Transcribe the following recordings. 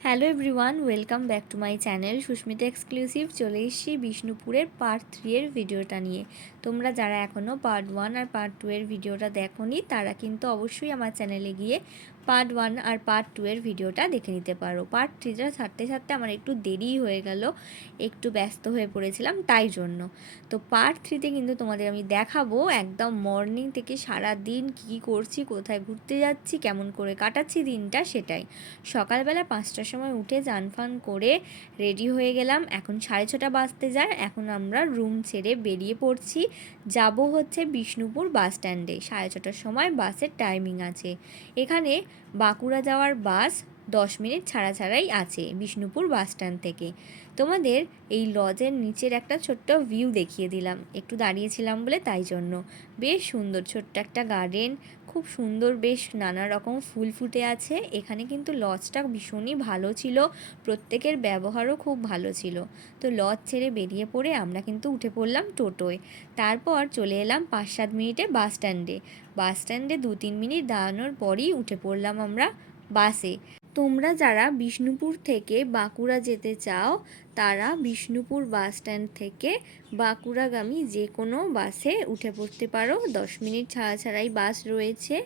Hello everyone, welcome back to my channel Susmita exclusive. চলে এসেছি বিষ্ণুপুরের পার্ট 3 এর ভিডিওটা নিয়ে। তোমরা যারা এখনও পার্ট 1 আর পার্ট 2 এর ভিডিওটা দেখোনি তারা কিন্তু অবশ্যই আমার চ্যানেলে গিয়ে পার্ট 1 আর পার্ট 2 এর ভিডিওটা দেখে নিতে পারো। পার্ট 3টা ছাড়তে ছাড়তে আমার একটু দেরি হয়ে গেল, একটু ব্যস্ত হয়ে পড়েছিলাম তাই জন্য। তো পার্ট 3তে কিন্তু তোমাদের আমি দেখাবো একদম মর্নিং থেকে সারা দিন কী করছি, কোথায় ঘুরতে যাচ্ছি, কেমন করে কাটাচ্ছি দিনটা সেটাই। সকালবেলা 5টার সময় উঠে চান ফান করে রেডি হয়ে গেলাম। এখন 6:30 বাজতে যায়। এখন আমরা রুম ছেড়ে বেরিয়ে পড়ছি, যাব হচ্ছে বিষ্ণুপুর বাস স্ট্যান্ডে। 6:30টার সময় বাসের টাইমিং আছে। এখানে বাঁকুড়া যাওয়ার বাস 10 মিনিট ছাড়া ছাড়াই আছে বিষ্ণুপুর বাস স্ট্যান্ড থেকে। তোমাদের এই লজের নিচের একটা ছোট্ট ভিউ দেখিয়ে দিলাম, একটু দাঁড়িয়েছিলাম বলে তাই জন্য। বেশ সুন্দর ছোট্ট একটা গার্ডেন, খুব সুন্দর, বেশ নানা রকম ফুল ফুটে আছে এখানে। কিন্তু লজটা ভীষণই ভালো ছিল, প্রত্যেকের ব্যবহারও খুব ভালো ছিল। তো লজ ছেড়ে বেরিয়ে পড়ে আমরা কিন্তু উঠে পড়লাম টোটোয়। তারপর চলে এলাম 5-7 মিনিটে বাস স্ট্যান্ডে। বাস স্ট্যান্ডে 2-3 মিনিট দাঁড়ানোর পরই উঠে পড়লাম আমরা বাসে। তোমরা যারা বিষ্ণুপুর থেকে বাঁকুড়া যেতে চাও তারা বিষ্ণুপুর বাস স্ট্যান্ড থেকে বাঁকুড়াগামী যে কোনো বাসে উঠে পড়তে পারো। 10 মিনিট ছাড়া ছাড়াই বাস রয়েছে।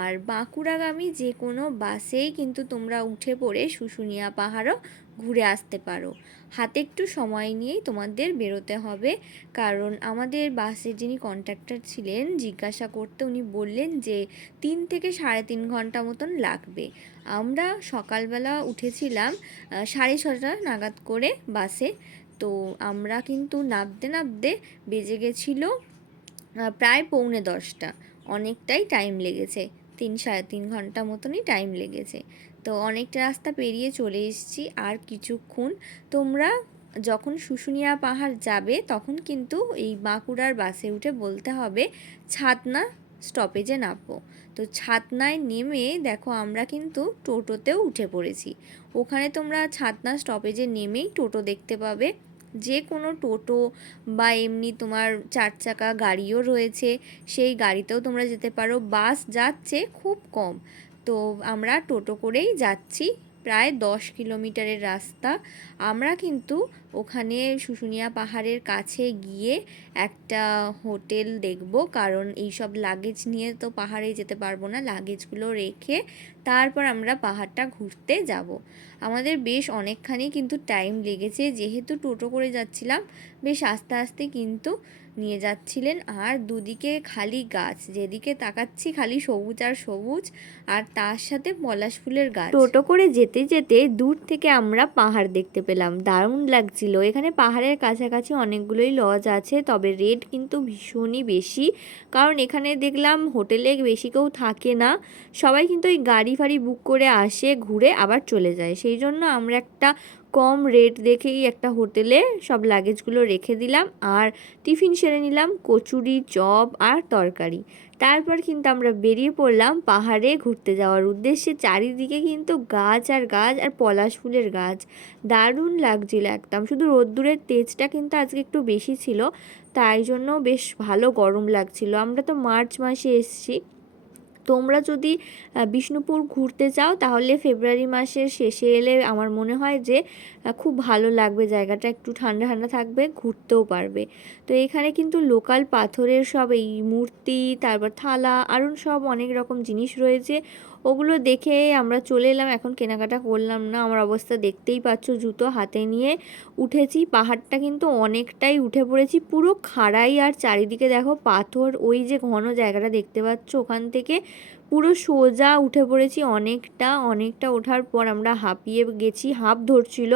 আর বাঁকুড়াগামী যে কোনো বাসেই কিন্তু তোমরা উঠে পড়ে শুশুনিয়া পাহাড়ও ঘুরে আসতে পারো। হাতে একটু সময় নিয়েই তোমাদের বেরোতে হবে, কারণ আমাদের বাসের যিনি কন্ডাক্টর ছিলেন জিজ্ঞাসা করতে উনি বললেন যে 3 থেকে 3.5 ঘন্টা মতন লাগবে। আমরা সকালবেলা উঠেছিলাম 6:30 নাগাদ করে বাসে। তো আমরা কিন্তু নামতে নামতে বেজে গেছিলো প্রায় 9:45। অনেকটাই টাইম লেগেছে, 3-3.5 ঘন্টা মতনই টাইম লেগেছে। তো অনেকটা রাস্তা পেরিয়ে চলে এসেছি। আর কিছুক্ষণ তোমরা যখন শুশুনিয়া পাহাড় যাবে তখন কিন্তু এই বাঁকুড়ার বাসে উঠে বলতে হবে ছাতনা স্টপেজে নামবো। তো ছাতনায় নেমে দেখো আমরা কিন্তু টোটোতেও উঠে পড়েছি। ওখানে তোমরা ছাতনা স্টপেজে নেমেই টোটো দেখতে পাবে। যে কোনো টোটো বা এমনি তোমার 4 চাকা গাড়িও রয়েছে, সেই গাড়িতেও তোমরা যেতে পারো। বাস যাচ্ছে খুব কম, তো আমরা টোটো করেই যাচ্ছি। প্রায় 10 কিলোমিটারের রাস্তা। আমরা কিন্তু ওখানে শুশুনিয়া পাহাড়ের কাছে গিয়ে একটা হোটেল দেখব, কারণ এইসব লাগেজ নিয়ে তো পাহাড়ে যেতে পারবো না। লাগেজগুলো রেখে তারপর আমরা পাহাড়টা ঘুরতে যাব। আমাদের বেশ অনেকখানি কিন্তু টাইম লেগেছে, যেহেতু টোটো করে যাচ্ছিলাম বেশ আস্তে আস্তে কিন্তু নিয়ে যাচ্ছিলেন। আর দুদিকে খালি গাছ, যেদিকে তাকাচ্ছি খালি সবুজ আর সবুজ, আর তার সাথে পলাশ ফুলের গাছ। টোটো করে যেতে যেতে দূর থেকে আমরা পাহাড় দেখতে পেলাম, দারুণ লাগছিল। এখানে পাহাড়ের কাছাকাছি অনেকগুলোই লজ আছে, তবে রেট কিন্তু ভীষণই বেশি, কারণ এখানে দেখলাম হোটেলে বেশি কেউ থাকে না, সবাই কিন্তু ওই গাড়ি ফাড়ি বুক করে আসে, ঘুরে আবার চলে যায়। সেই জন্য আমরা একটা কম রেট দেখেই একটা হোটেলে সব লাগেজগুলো রেখে দিলাম আর টিফিন সেরে নিলাম, কচুরি, চপ আর তরকারি। তারপর কিন্তু আমরা বেরিয়ে পড়লাম পাহাড়ে ঘুরতে যাওয়ার উদ্দেশ্যে। চারিদিকে কিন্তু গাছ আর গাছ আর পলাশ ফুলের গাছ, দারুণ লাগছিল একদম। শুধু রোদ্দুরের তেজটা কিন্তু আজকে একটু বেশি ছিল, তাই জন্য বেশ ভালো গরম লাগছিল। আমরা তো মার্চ মাসে এসেছি। তোমরা যদি বিষ্ণুপুর ঘুরতে চাও তাহলে ফেব্রুয়ারি মাসের শেষে এলে আমার মনে হয় যে খুব ভালো লাগবে, জায়গাটা একটু ঠান্ডা ঠান্ডা থাকবে, ঘুরতেও পারবে। তো এখানে কিন্তু লোকাল পাথরের সব এই মূর্তি, তারপর থালা, আরও সব অনেক রকম জিনিস রয়েছে। ওগুলো দেখে আমরা চলে এলাম। এখন কেনাকাটা করলাম না, আমার অবস্থা দেখতেই পাচ্ছ, জুতো হাতে নিয়ে উঠেছি। পাহাড়টা কিন্তু অনেকটাই উঠে পড়েছি, পুরো খাড়াই, আর চারিদিকে দেখো পাথর। ওই যে ঘন জায়গাটা দেখতে পাচ্ছ ওখান থেকে পুরো সোজা উঠে পড়েছি। অনেকটা অনেকটা ওঠার পর আমরা হাঁপিয়ে গেছি, হাঁপ ধরছিল।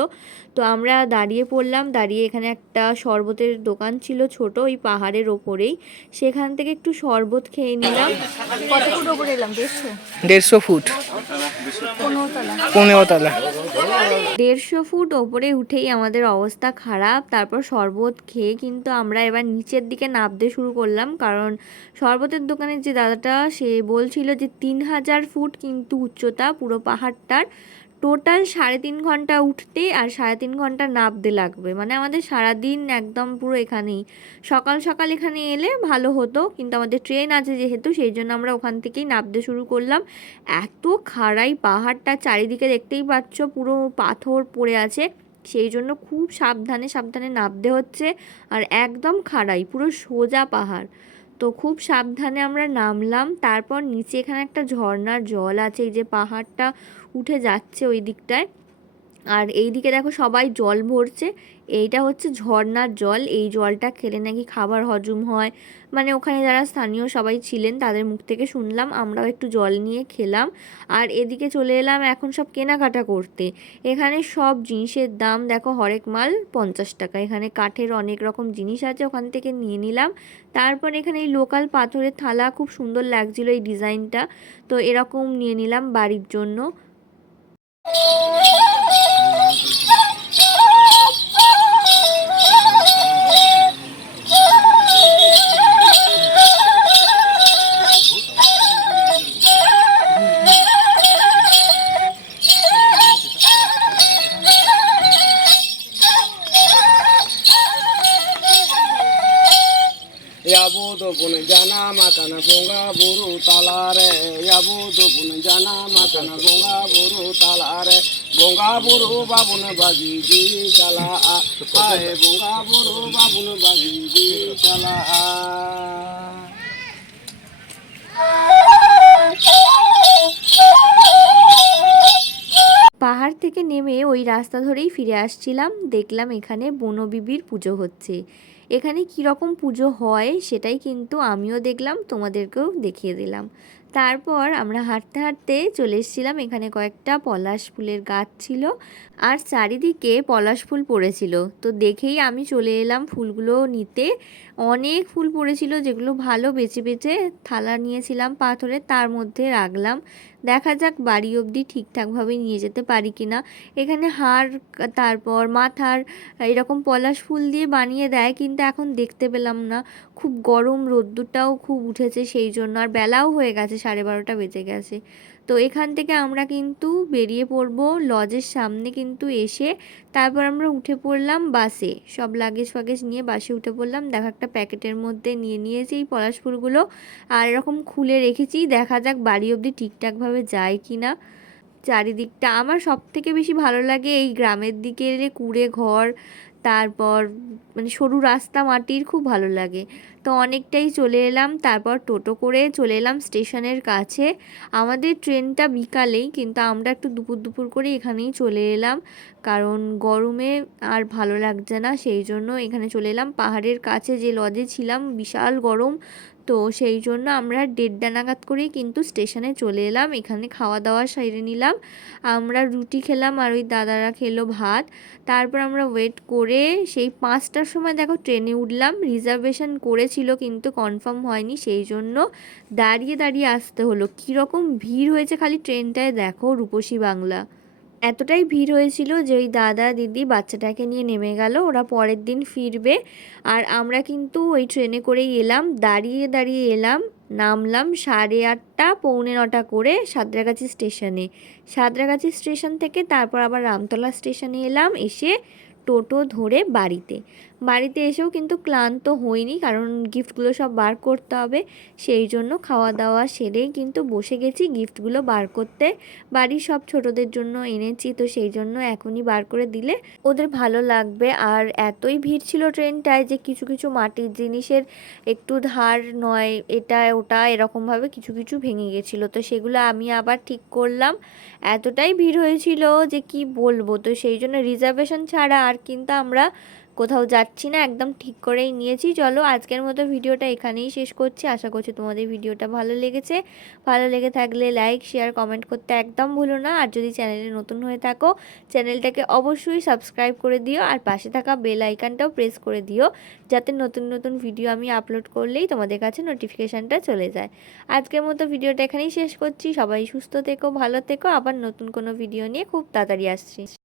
তো আমরা দাঁড়িয়ে পড়লাম, দাঁড়িয়ে এখানে একটা শরবতের দোকান ছিল ছোট, ওই পাহাড়ের ওপরেই, সেখান থেকে একটু শরবত খেয়ে নিলাম। কত ফুট ওপরে এলাম? 150 ফুট, 15 তলা। 150 ফুট ওপরে উঠেই আমাদের অবস্থা খারাপ। তারপর শরবত খেয়ে কিন্তু আমরা এবার নিচের দিকে নামতে শুরু করলাম, কারণ শরবতের দোকানের যে দাদাটা সে বলছিল যে 3000 ফুট কিন্তু উচ্চতা পুরো পাহাড়টার। টোটাল 3.5 ঘন্টা উঠতে আর 3.5 ঘন্টা নামতে লাগবে, মানে আমাদের সারাদিন একদম পুরো এখানেই। সকাল সকাল এখানে এলে ভালো হতো, কিন্তু আমাদের ট্রেন আছে যেহেতু, সেই জন্য আমরা ওখান থেকেই নামতে শুরু করলাম। এত খাড়াই পাহাড়টা, চারিদিকে দেখতেই পাচ্ছ পুরো পাথর পড়ে আছে, সেই জন্য খুব সাবধানে সাবধানে নামতে হচ্ছে। আর একদম খাড়াই, পুরো সোজা পাহাড়, তো খুব সাবধানে আমরা নামলাম। তারপর নিচে এখানে একটা ঝর্ণার জল আছে, এই যে পাহাড়টা উঠে যাচ্ছে ওই দিকটায়, আর এই দিকে দেখো সবাই জল ভরছে, এইটা হচ্ছে ঝর্ণার জল। এই জলটা খেলে নাকি খাবার হজম হয়, মানে ওখানে যারা স্থানীয় সবাই ছিলেন তাদের মুখ থেকে শুনলাম, আমরাও একটু জল নিয়ে খেলাম। আর এদিকে চলে এলাম এখন সব কেনাকাটা করতে। এখানে সব জিনিসের দাম দেখো, হরেক মাল 50 টাকা। এখানে কাঠের অনেক রকম জিনিস আছে, ওখান থেকে নিয়ে নিলাম। তারপর এখানে এই লোকাল পাথরের থালা, খুব সুন্দর লাগছিল এই ডিজাইনটা, তো এরকম নিয়ে নিলাম বাড়ির জন্য। yabudo pun jana makana bunga buru talare yabudo pun jana makana bunga buru talare bunga buru babun bagi di chala ae bunga buru babun bagi di chala পাহাড় থেকে নেমে ওই রাস্তা ধরেই ফিরে আসছিলাম, দেখলাম এখানে বনবিবির পুজো হচ্ছে। এখানে কীরকম পুজো হয় সেটাই কিন্তু আমিও দেখলাম, তোমাদেরকেও দেখিয়ে দিলাম। তারপর আমরা হাঁটতে হাঁটতে চলে এসেছিলাম, এখানে কয়েকটা পলাশ ফুলের গাছ ছিল আর চারিদিকে পলাশ ফুল পড়েছিল, তো দেখেই আমি চলে এলাম ফুলগুলো নিতে। অনেক ফুল পড়েছিল, যেগুলো ভালো বেছে বেছে থালা নিয়েছিলাম পাথরের, তার মধ্যে রাখলাম। দেখা যাক বাড়ি অবধি ঠিকঠাকভাবে নিয়ে যেতে পারি কি না। এখানে হার, তারপর মাথার এরকম পলাশ ফুল দিয়ে বানিয়ে দেয়, কিন্তু এখন দেখতে পেলাম না। খুব গরম, রোদ্দুরটাও খুব উঠেছে সেই জন্য, আর বেলাও হয়ে গেছে, 12:30 বেজে গেছে। তো এখান থেকে আমরা কিন্তু বেরিয়ে পড়বো লজের সামনে কিন্তু এসে। তারপর আমরা উঠে পড়লাম বাসে, সব লাগেজ ফাগেজ নিয়ে বাসে উঠে পড়লাম। দেখো একটা প্যাকেটের মধ্যে নিয়ে নিয়েছি এই পলাশ ফুলগুলো, আর এরকম খুলে রেখেছি, দেখা যাক বাড়ি অবধি ঠিকঠাকভাবে যায় কি না। চারিদিকটা আমার সব থেকে বেশি ভালো লাগে এই গ্রামের দিকে এলে, কুড়ে ঘর, তারপর মানে সরু রাস্তা মাটির, খুব ভালো লাগে। তো অনেকটাই চলে এলাম, তারপর টোটো করে চলে এলাম স্টেশনের কাছে। আমাদের ট্রেনটা বিকালেই, কিন্তু আমরা একটু দুপুর দুপুর করে এখানেই চলে এলাম, কারণ গরমে আর ভালো লাগছে না, সেই জন্য এখানে চলে এলাম। পাহাড়ের কাছে যে লজে ছিলাম বিশাল গরম, তো সেই জন্য আমরা 1:30 নাগাদ করেই কিন্তু স্টেশনে চলে এলাম। এখানে খাওয়া দাওয়া সেরে নিলাম, আমরা রুটি খেলাম আর ওই দাদারা খেলো ভাত। তারপর আমরা ওয়েট করে সেই 5টার সময় দেখো ট্রেনে উঠলাম। রিজার্ভেশন করেছিল কিন্তু কনফার্ম হয়নি, সেই জন্য দাঁড়িয়ে দাঁড়িয়ে আসতে হলো। কীরকম ভিড় হয়েছে খালি ট্রেনটায় দেখো, রূপসী বাংলা। এতটাই ভিড় হয়েছিল যে ওই দাদা দিদি বাচ্চাটাকে নিয়ে নেমে গেল, ওরা পরের দিন ফিরবে। আর আমরা কিন্তু ওই ট্রেনে করেই এলাম, দাঁড়িয়ে দাঁড়িয়ে এলাম। নামলাম 8:30 9:45 করে সাঁতরাগাছি স্টেশনে। সাঁতরাগাছি স্টেশন থেকে তারপর আবার রামতলা স্টেশনে এলাম, এসে টোটো ধরে বাড়িতে এসেও কিন্তু ক্লান্ত হইনি, কারণ গিফটগুলো সব বার করতে হবে, সেই জন্য খাওয়া দাওয়া সেরেই কিন্তু বসে গেছি গিফটগুলো বার করতে। বাড়ির সব ছোটদের জন্য এনেছি, তো সেই জন্য এখনই বার করে দিলে ওদের ভালো লাগবে। আর এতই ভিড় ছিল ট্রেনটায় যে কিছু কিছু মাটির জিনিসের একটু ধার নয়, এটা ওটা এরকমভাবে কিছু কিছু ভেঙে গেছিলো, তো সেগুলো আমি আবার ঠিক করলাম। এতটাই ভিড় হয়েছিল যে কি বলবো, তো সেই জন্য রিজার্ভেশন ছাড়া আর কিন্তু আমরা কোথাও যাচ্ছি না, একদম ঠিক করেই নিয়েছি। চলো আজকের মতো ভিডিওটা এখানেই শেষ করছি, আশা করছি তোমাদের ভিডিওটা ভালো লেগেছে। ভালো লেগে থাকলে লাইক শেয়ার কমেন্ট করতে একদম ভুলো না, আর যদি চ্যানেলে নতুন হয়ে থাকো চ্যানেলটাকে অবশ্যই সাবস্ক্রাইব করে দিও, আর পাশে থাকা বেল আইকনটাও প্রেস করে দিও, যাতে নতুন নতুন ভিডিও আমি আপলোড করলেই তোমাদের কাছে নোটিফিকেশানটা চলে যায়। আজকের মতো ভিডিওটা এখানেই শেষ করছি, সবাই সুস্থ থেকো, ভালো থেকো, আবার নতুন কোনো ভিডিও নিয়ে খুব তাড়াতাড়ি আসছি।